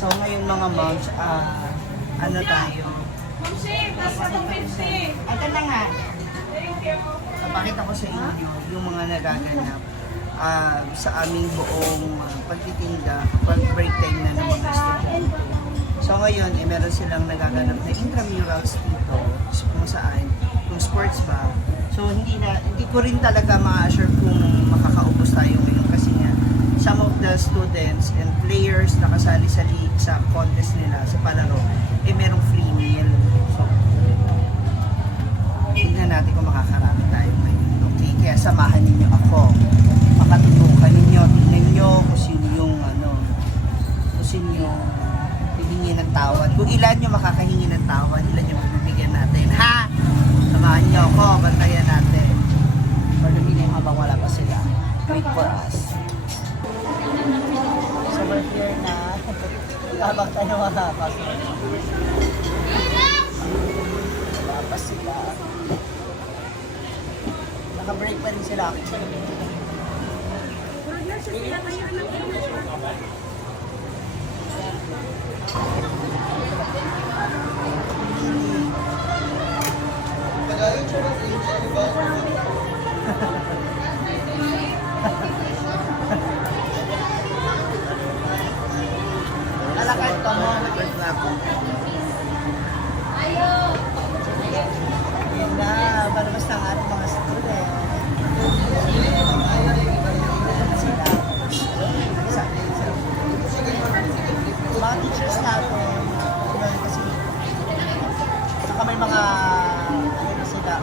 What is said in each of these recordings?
So ngayon mga moms, ano tayo? Ito na nga. Napakita ko sa inyo yung mga nagaganap sa aming buong pagtitinda pag break time na ng mga estudyante. So ngayon, meron silang nagaganap na intramurals dito kung saan, kung sports ba. So hindi ko rin talaga ma-assure kung makakaubos tayo ngayon kasi nga some of the students and players na kasali sa contest nila sa palaro, merong free meal. So, tignan natin kung makakarami tayo ngayon. Okay, kaya samahan ninyo ako. Makatutukan ninyo, tignan nyo kung sino yung kung sino yung hihingi ng tawad. Kung ilan yung makakahingi ng tawad, ilan yung magbibigyan natin. Ha? Samahan nyo ako, bantayan natin. Palumili habang wala pa sila. Wait for us. So we're here na. Habang tayo makapasok. Wala pa sila. Naka-break pa rin sila actually. Alakad ka mo. Ayaw! Yun na, palabas ng ating mga student. Mga teachers natin, kasi saka may mga sila.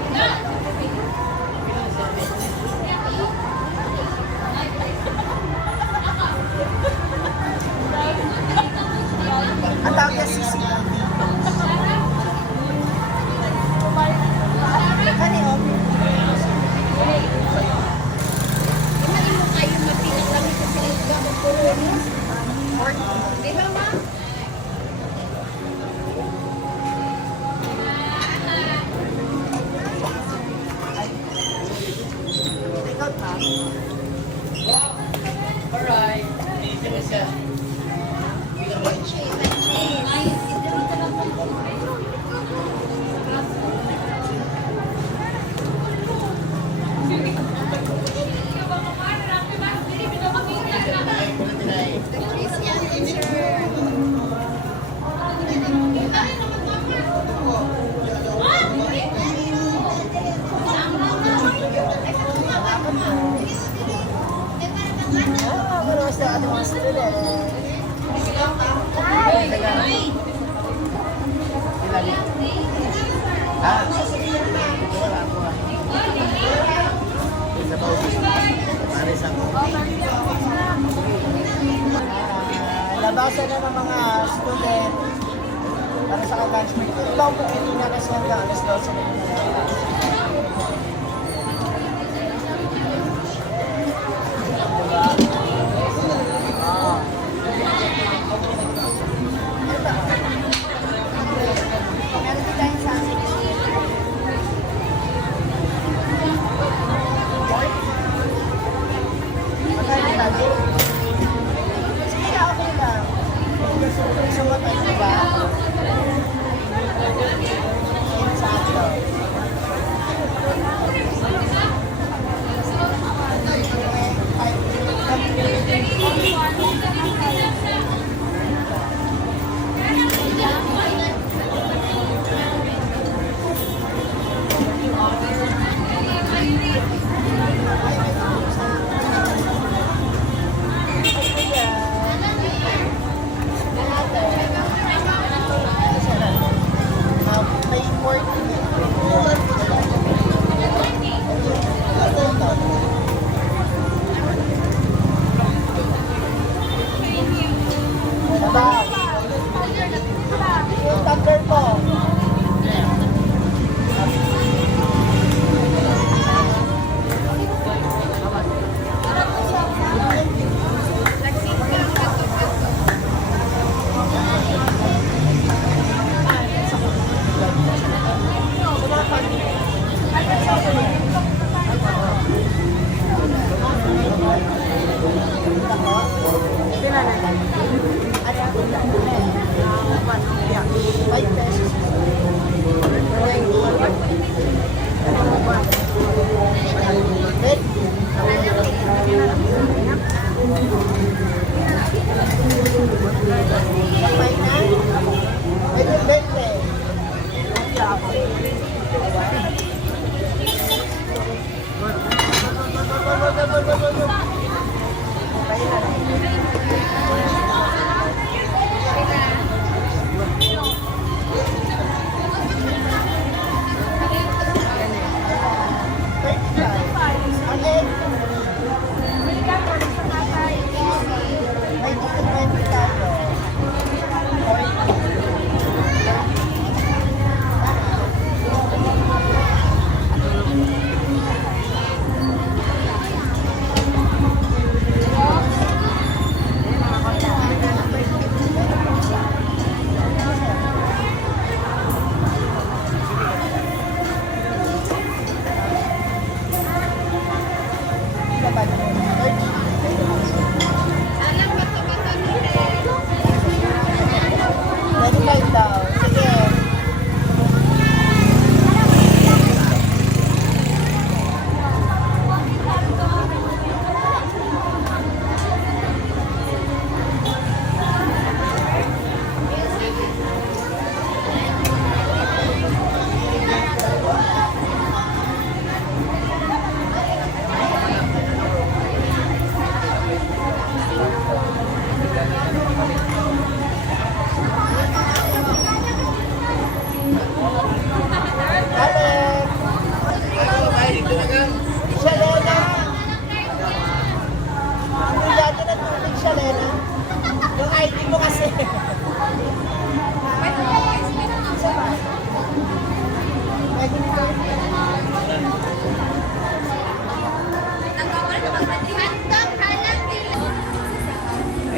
Ang tawag niya CCTV. Kani, Imanin mo kayo mapilang kami sa pinagdang di ba, ma? take out, ma'am. Alright, easy na siya. Palabas ng ating mga student. Labasan na ng mga student para sa lunch break. Ito lang po hindi na kasi hanggang alas 12 na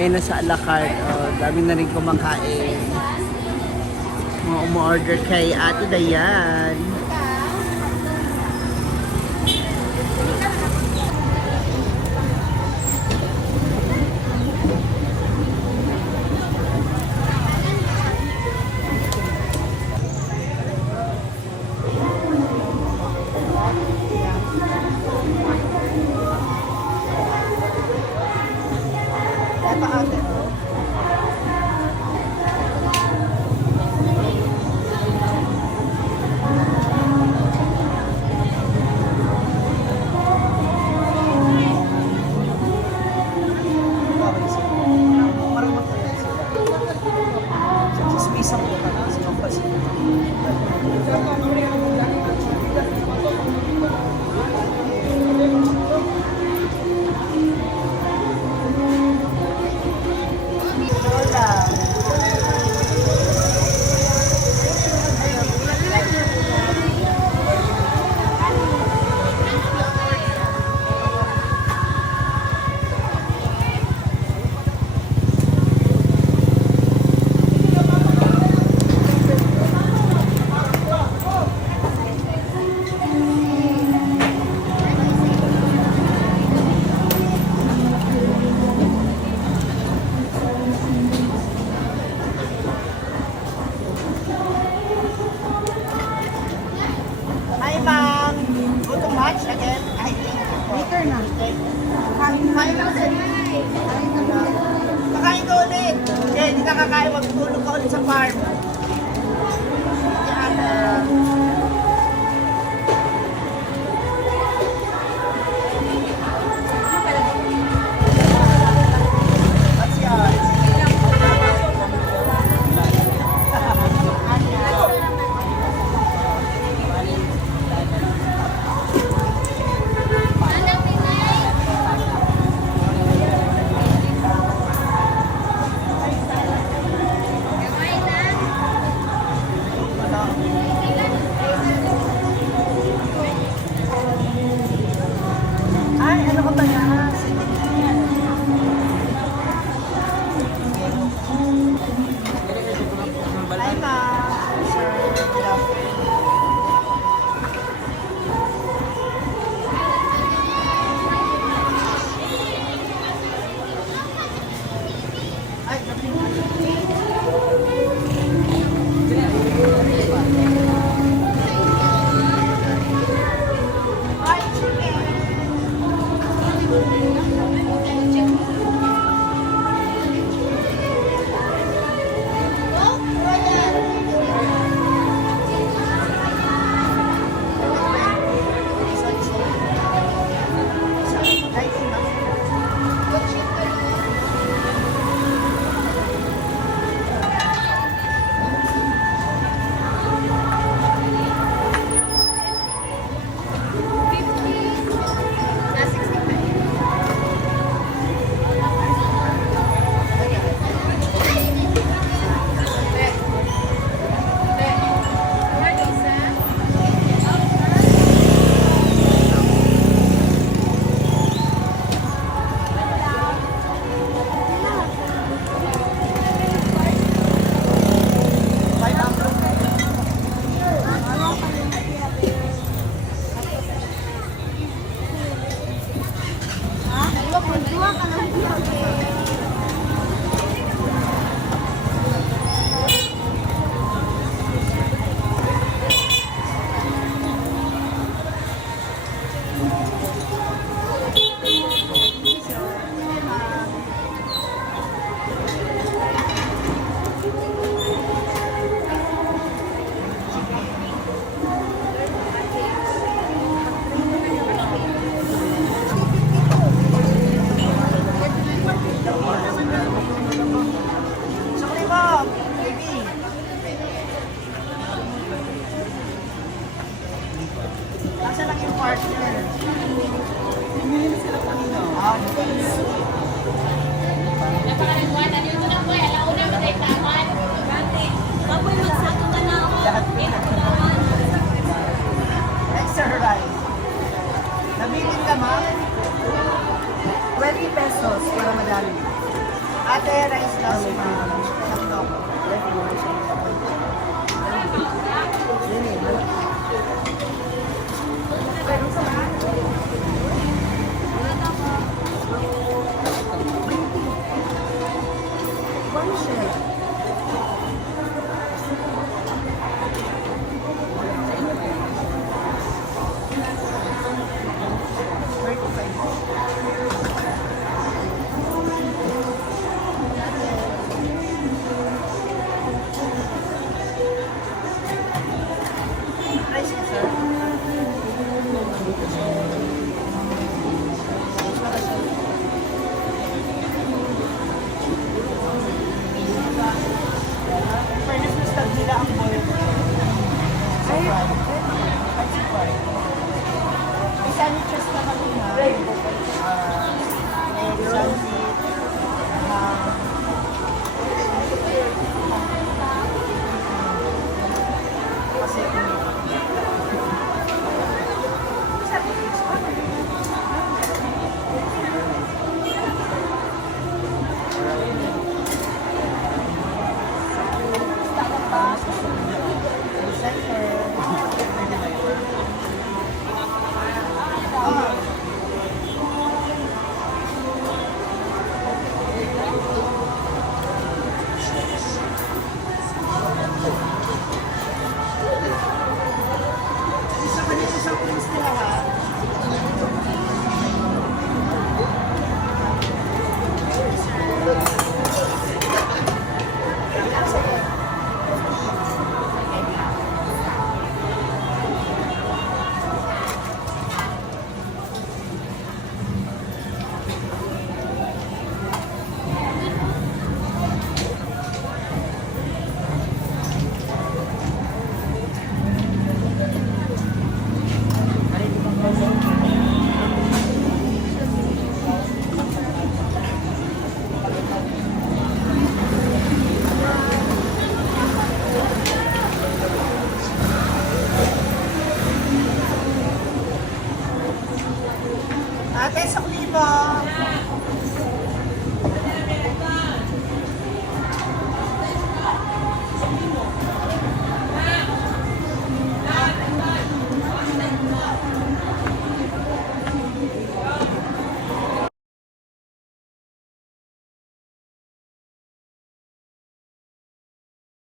ngayon na sa a la carte. Oh, dami na rin kumakain. Mga umu-order kay Ate Dayan. Ito ate. Hi, ma'am. Go to match again? I think. Later na. Kain ka ulit. Kakain ka ulit. Okay, hindi ka kakain. Magtulog ka ulit sa farm.